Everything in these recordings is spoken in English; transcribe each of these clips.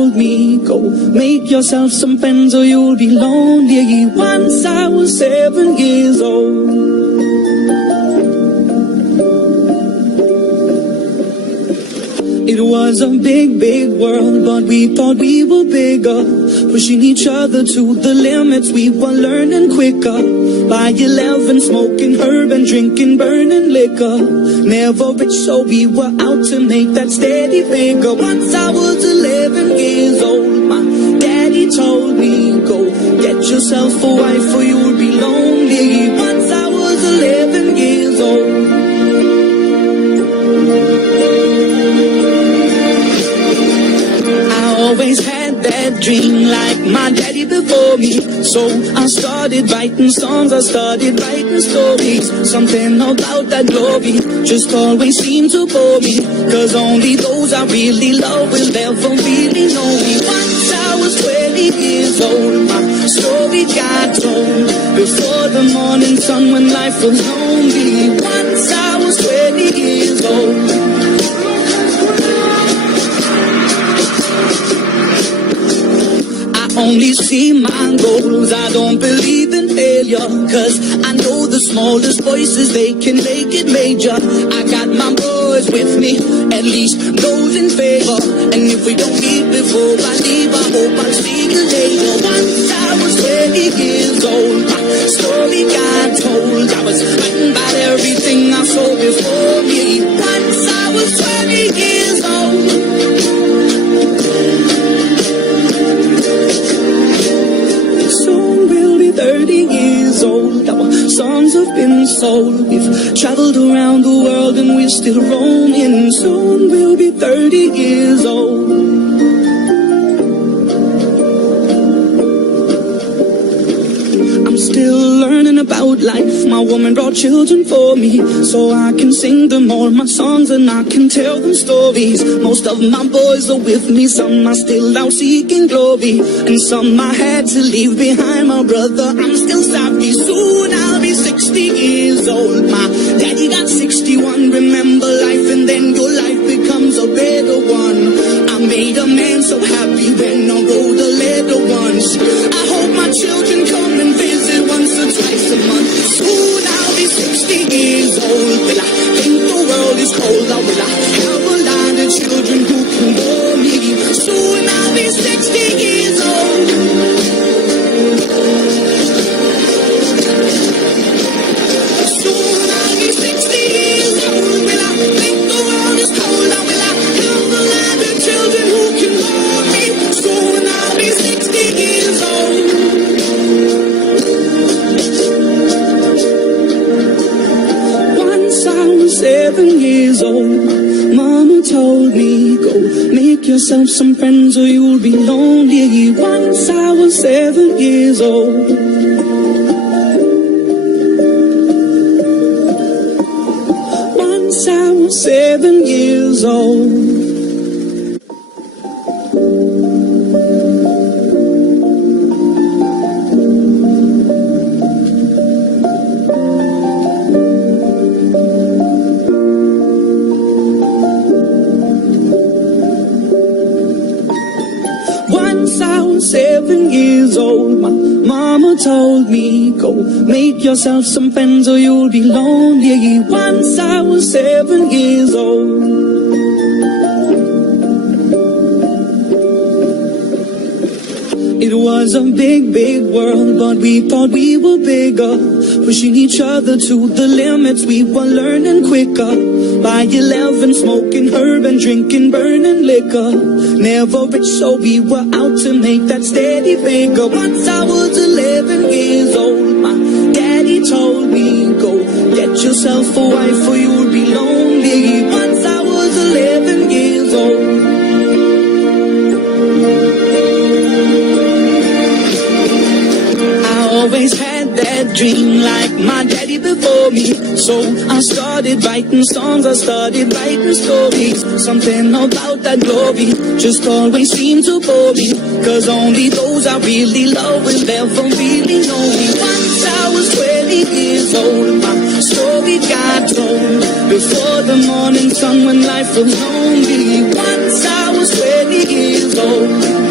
told me, go make yourself some friends or you'll be lonely. Once I was 7 years old. It was a big, big world, but we thought we were bigger, pushing each other to the limits. We were learning quicker. By 11, smoking herb and drinking burning liquor. Never rich, so we were out to make that steady figure. Once I was 11 years old, my daddy told me, go get yourself a wife or you'll be lonely. Once I was 11 years old. Always had that dream like my daddy before me. So I started writing songs, I started writing stories. Something about that glory just always seemed to bore me, cause only those I really love will ever really know me. Once I was 20 years old, my story got told before the morning sun when life was lonely. Once I was 20 years old. Only see my goals, I don't believe in failure, cause I know the smallest voices, they can make it major. I got my boys with me, at least those in favor. And if we don't meet before I leave, I hope I'll see you later. Once I was 20 years old, my story got told. I was writing about everything I saw before me. Once I was 20 years old. Soon we'll be 30 years old. Our songs have been sold. We've traveled around the world and we're still roaming. Soon we'll be 30 years old. I'm still learning about life. My woman brought children for me, so I can sing them all my songs and I can tell them stories. Most of my boys are with me, some are still out seeking glory, and some I had to leave behind. My brother, I'm still sorry. Soon I'll be 60 years old. My daddy got 61. Remember life and then your life becomes a better one. I made a man so happy when I wrote a letter once. I hope my children come and visit once or twice a month. Soon I'll be 60 years old. Will I think the world is cold, or will I have a lot of children who can bore me? Soon I'll be 60 years old. Soon I'll be 60 years old. Will I think the world is cold, or will I have a lot of children who can bore me? Soon I'll be 60 years old. I was 7 years old. Mama told me, go make yourself some friends or you'll be lonely. Once I was 7 years old. Once I was 7 years old. Once I was 7 years old, my mama told me, go make yourself some friends or you'll be lonely. Once I was 7 years old. It was a big, big world, but we thought we were bigger, pushing each other to the limits. We were learning quicker. By 11, smoking herb and drinking burning liquor. Never rich, so we were out to make that steady figure. Once I was 11 years old, my daddy told me, go get yourself a wife or you'll be lonely. Once I was 11 years old. I always had that dream like my daddy before me. So I started writing songs, I started writing stories. Something about that glory just always seemed to bore me, cause only those I really love will ever really know me. Once I was 20 years old, my story got told before the morning sun when life was lonely. Once I was 20 years old.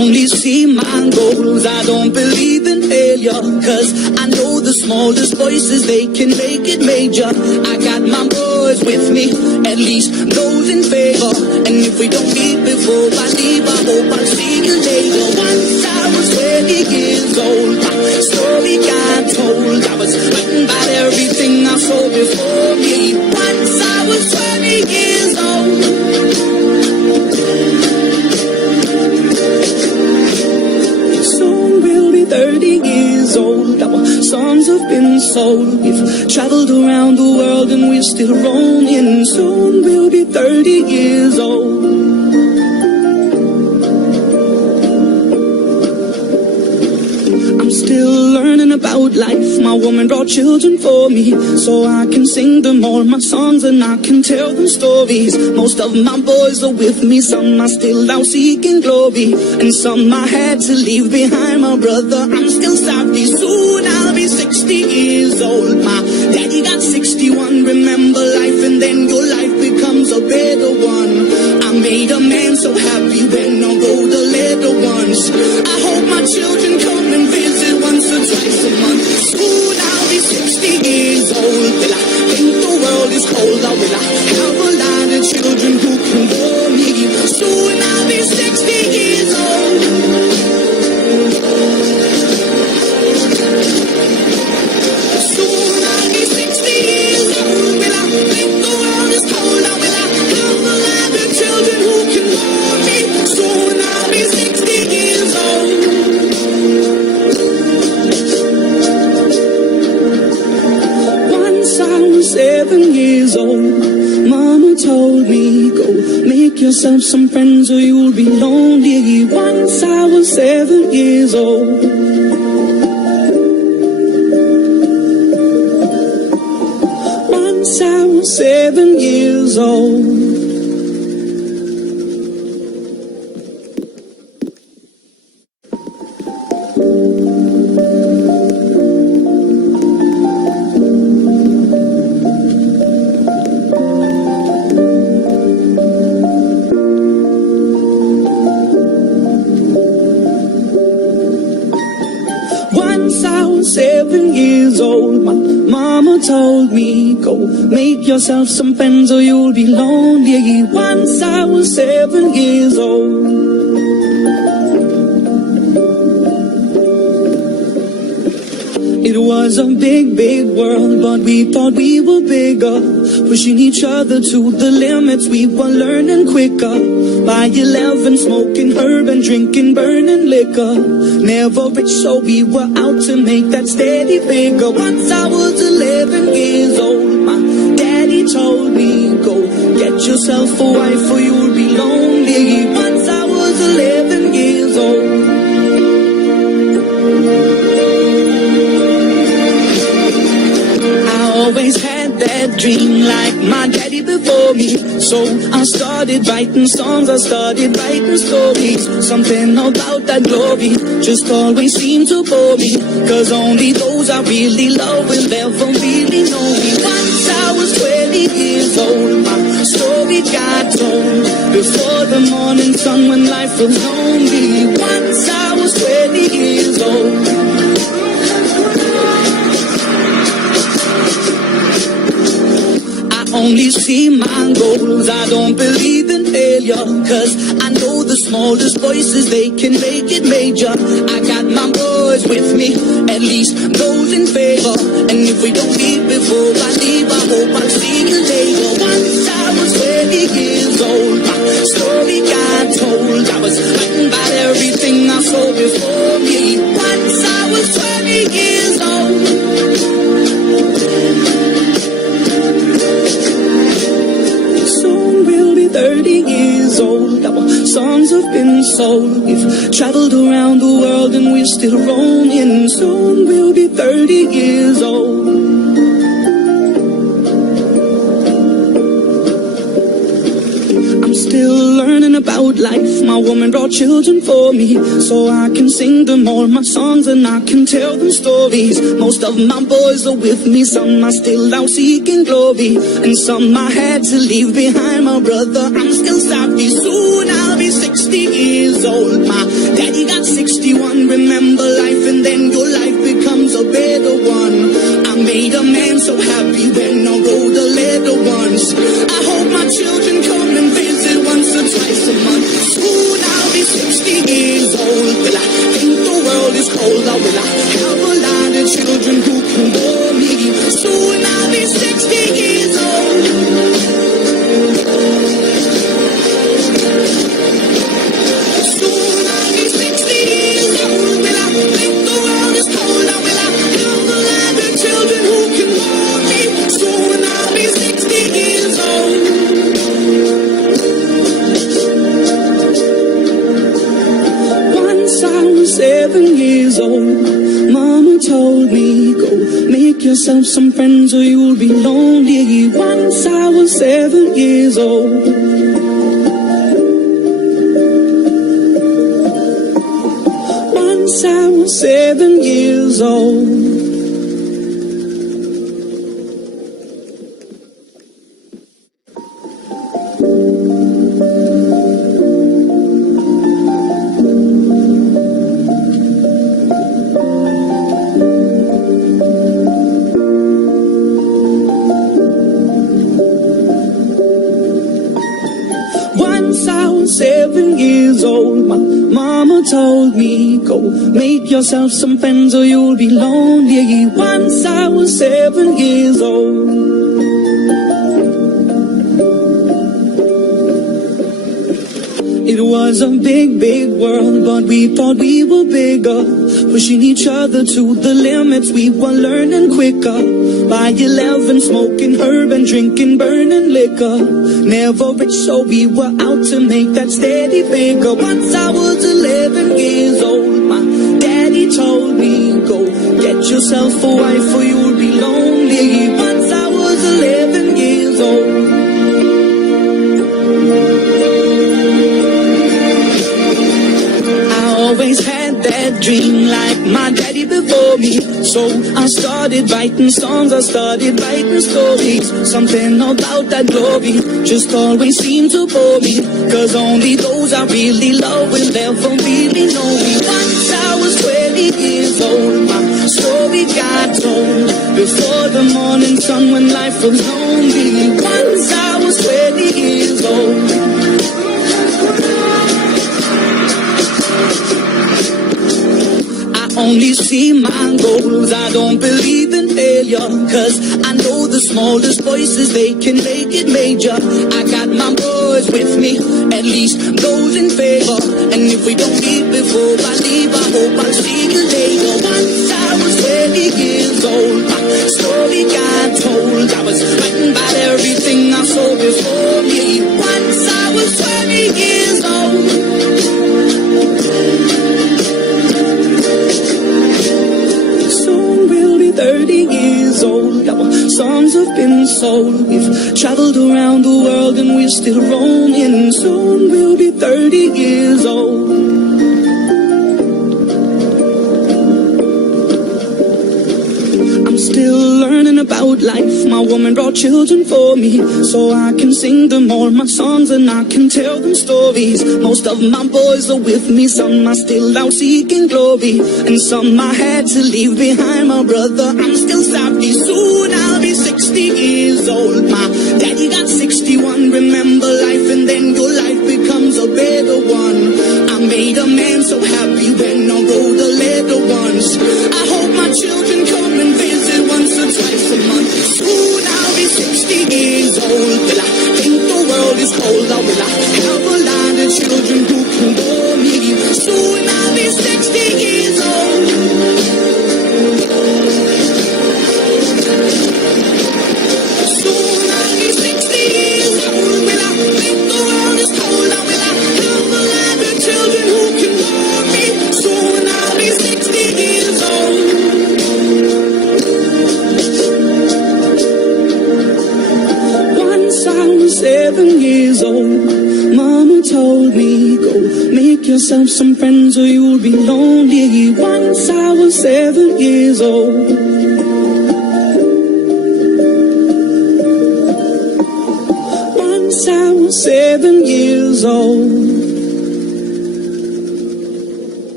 only see my goals, I don't believe in failure, cause I know the smallest voices, they can make it major. I got my boys with me, at least those in favor, and if we don't meet before I leave, I hope I'll see you later. Once I was 20 years old, my story got told, I was writing about everything I saw before me. Once I was 20 years old. Soon we'll be 30 years old. Our songs have been sold. We've traveled around the world and we're still roaming. Soon we'll be 30 years old. I'm still learning about life. My woman brought children for me, so I can sing them all my songs and I can tell them stories. Most of my boys are with me, some are still out seeking glory, and some I had to leave behind. My brother, I'm still sorry. Soon I'll be 60 years old. My daddy got 61. Remember life and then your life becomes a better one. I made a man so happy when I wrote the letter once. I hope my children come and visit once or twice a month. Soon I'll be 60 years old. Will I think the world is cold, or will I have a lot of children who can warm me? Soon I'll be 60 years old. Soon I'll be 60 years old. Will I think the world is cold, or will I have a lot of children who can warm me? Soon I'll be 60 years old. Once I was 7 years old, Mama told me, go make yourself some friends or you'll be lonely. Once I was 7 years old. Once I was 7 years old. Once I was 7 years old, my mama told me, go make yourself some friends or you'll be lonely. Once I was 7 years old. It was a big, big world, but we thought we were bigger, pushing each other to the limits. We were learning quicker. By 11, smoking herb and drinking burning liquor. Never rich, so we were out to make that steady figure. Once I was 11 years old, my daddy told me, go get yourself a wife or you'll be lonely. Once I was 11 years old. Always had that dream like my daddy before me, so I started writing songs, I started writing stories. Something about that glory just always seemed to bore me, cause only those I really love will ever really know me. Once I was 20 years old, my story got told before the morning sun when life was lonely. Once I was 20 years old. Only see my goals, I don't believe in failure, cause I know the smallest voices, they can make it major. I got my boys with me, at least those in favor, and if we don't meet before I leave, I hope I'll see you later. Once I was 20 years old, my story got told, I was writing about everything I saw before me. Once I was 20 years old. Soon we'll be 30 years old. Our songs have been sold. We've traveled around the world and we're still roaming. Soon we'll be 30 years old. I'm still learning about life. My woman brought children for me, so I can sing them all my songs and I can tell them stories. Most of my boys are with me, some are still out seeking glory, and some I had to leave behind. My brother, I'm still sorry. Soon I'll be 60 years years old. My daddy got 61. Remember life and then your life becomes a better one. I made a man so happy when I wrote the letter once. I hope my children come and visit once or twice a month. Soon I'll be 60 years old. Will I think the world is cold, or will I have a lot of children who can bore me? Soon I'll be 60 years old. Soon I'll be 60 years old. Will I think the world is cold, or will I have a lot of children who can bore me? Soon I'll be 60 years old. Once I was 7 years old. Mama told me, go make yourself some friends or you'll be lonely. Once I was 7 years old. Once I was 7 years old. Once I was 7 years old, my mama told me, go make yourself some friends or you'll be lonely. Once I was 7 years old. It was a big, big world, but we thought we were bigger. Pushing each other to the limits, we were learning quicker. By 11, smoking herb and drinking burning liquor. Never rich, so we were out to make that steady figure. Once I was 11 years old, my daddy told me, go get yourself a wife or you'll be lonely. Once I was 11 years old. Always had that dream like my daddy before me. So I started writing songs, I started writing stories. Something about that glory just always seemed to bore me. Cause only those I really love will ever really know me. Once I was 20 years old, my story got told. Before the morning sun when life was lonely. Once I was 20 years old. Only see my goals, I don't believe in failure. Cause I know the smallest voices, they can make it major. I got my boys with me, at least those in favor. And if we don't meet before I leave, I hope I'll see you later. Once I was 20 years old, my story got told. I was writing about everything I saw before me. Once I was 20 years old. Soon we'll be 30 years old. Our songs have been sold. We've traveled around the world and we're still roaming. Soon we'll be 30 years old. I'm still learning about life. My woman brought children for me, so I can sing them all my songs and I can tell them stories. Most of my boys are with me, some are still out seeking glory, and some I had to leave behind. My brother, I'm still savvy. Soon I'll be 60 years old. My daddy got 61. Remember life and then your life becomes a better one. I made a man so happy when I wrote a letter once. I hope my children come and visit once or twice a month. Soon I'll be 60 years old. Will I think the world is cold, or will I have a lot of children who can bore me? Soon I'll be 60 years old. Soon I'll be 60 years old. Will I think the world is cold, or will I have a lot of children who can bore me? Soon I'll be 60 years old. Once I was 7 years old, Mama told me, go make yourself some friends or you'll be lonely. Once I was 7 years old. Once I was 7 years old.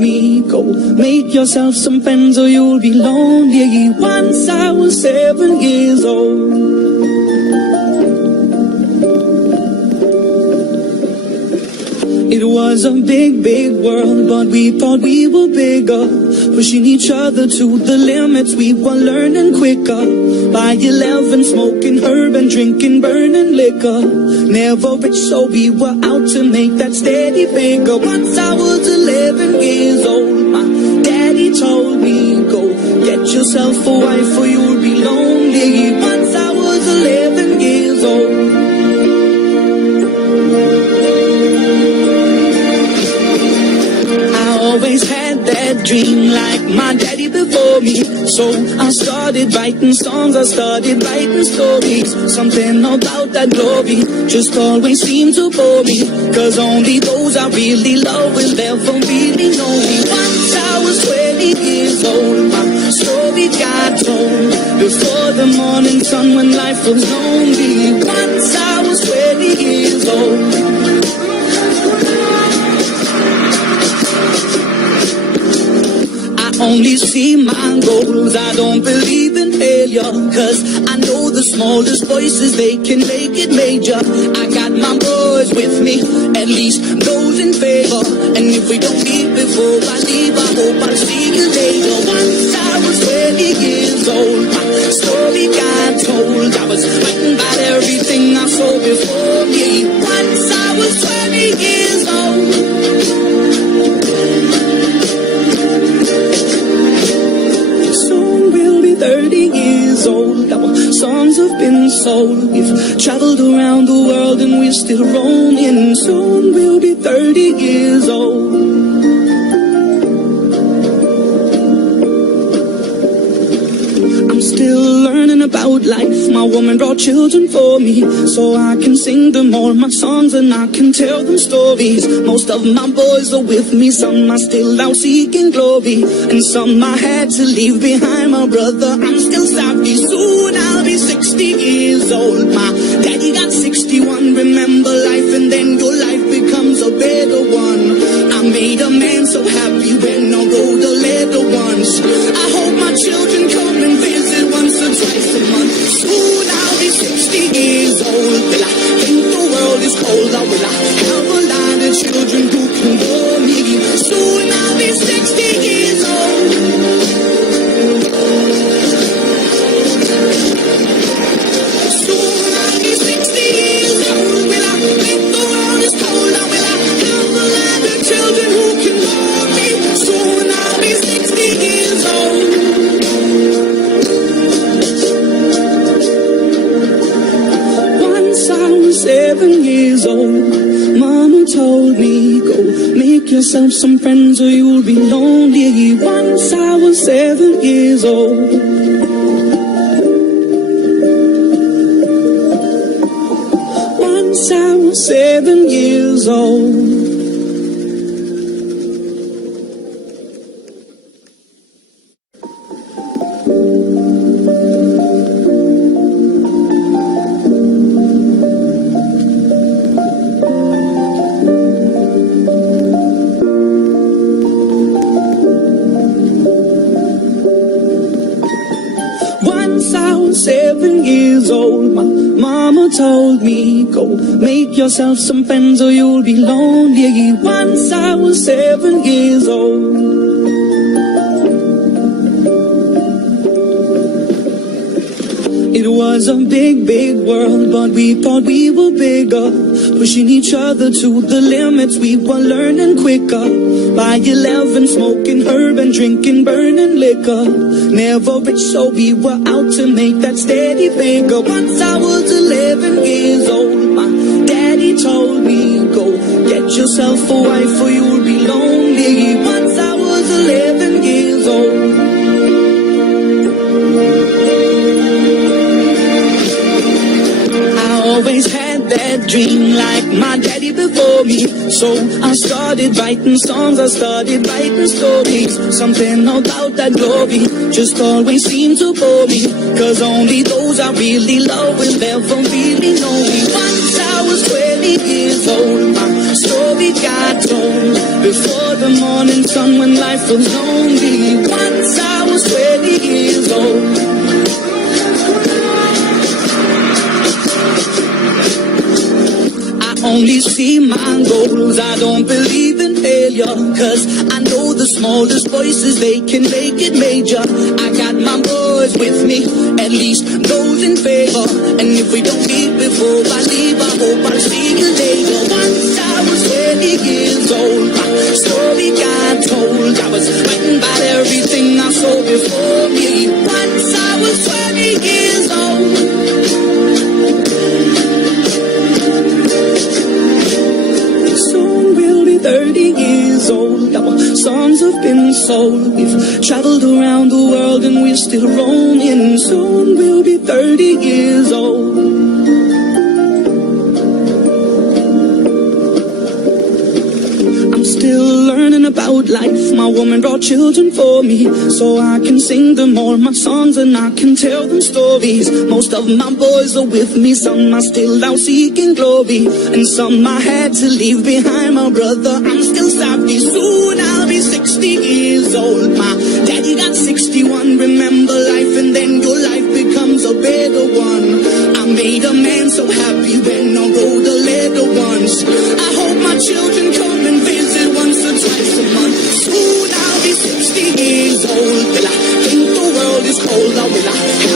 me, go make yourself some friends or you'll be lonely. Once I was 7 years old. It was a big, big world, but we thought we were bigger, pushing each other to the limits. We were learning quicker. By 11, smoking herb and drinking burning liquor. Never rich, so we were out to make that steady figure. Once I was 11 years old, my daddy told me, go get yourself a wife or you'll be lonely. Once I was 11 years old. Always had that dream like my daddy before me. So I started writing songs, I started writing stories. Something about that glory just always seemed to bore me, cause only those I really love will ever really know me. Once I was 20 years old, my story got told. Before the morning sun when life was lonely. Once I was 20 years old. Only see my goals, I don't believe in failure, cause I know the smallest voices, they can make it major. I got my boys with me, at least those in favor. And if we don't meet before I leave, I hope I'll see you later. Once I was 20 years old, my story got told. I was writing about everything I saw before me. Once I was 20 years old. Soon we'll be 30 years old. Our songs have been sold. We've traveled around the world and we're still roaming. Soon we'll be 30 years old. I'm still learning about life. My woman brought children for me, so I can sing them all my songs and I can tell them stories. Most of my boys are with me, some are still out seeking glory, and some I had to leave behind. My brother, I'm still sorry. Soon I'll be 60 years old. My daddy got 61. Remember life and then your life becomes a better one. I made a man so happy when I wrote a letter once. I hope my children come and visit once or twice a month. Soon I'll be 60 years old. Will I think the world is cold, or will I have a lot of children who can bore me? Soon I'll be 60 years old. Soon I'll be 60 years old. Will I think the world is cold, or will I have a lot of children who can bore me? Soon I'll be 60 years old. I was 7 years old. Mama told me, go make yourself some friends or you'll be lonely. Once I was 7 years old. Once I was 7 years old. Once I was 7 years old, my mama told me, go make yourself some friends or you'll be lonely. Once I was 7 years old. It was a big, big world, but we thought we were bigger, pushing each other to the limits. We were learning quicker. By 11, smoking herb and drinking burning liquor. Never rich, so we were out to make that steady figure. Once I was 11 years old, my daddy told me, go get yourself a wife or you'll be lonely. Once I was 11 years old. Always had that dream like my daddy before me. So I started writing songs, I started writing stories. Something about that glory just always seemed to bore me, cause only those I really love will ever really know me. Once I was 20 years old, my story got told. Before the morning sun when life was lonely. Once I was 20 years old. I only see my goals, I don't believe in failure. Cause I know the smallest voices, they can make it major. I got my boys with me, at least those in favor. And if we don't meet before I leave, I hope I'll see you later. Once I was 20 years old, my story got told. I was fighting about everything I saw before me. Once I was 20 years old. Soon we'll be 30 years old. Our songs have been sold. We've traveled around the world and we're still roaming. Soon we'll be 30 years old. I'm still learning about life. My woman brought children for me, so I can sing them all my songs and I can tell them stories. Most of my boys are with me, some are still out seeking glory, and some I had to leave behind. My brother, I'm still savvy. Soon I'll be 60 years old. My daddy got 61. Remember life and then your life becomes a better one. I made a man so happy when I wrote a letter once. I hope my children come and visit once or twice a month. Soon I'll be 60 years old. Will I think the world is cold, or will I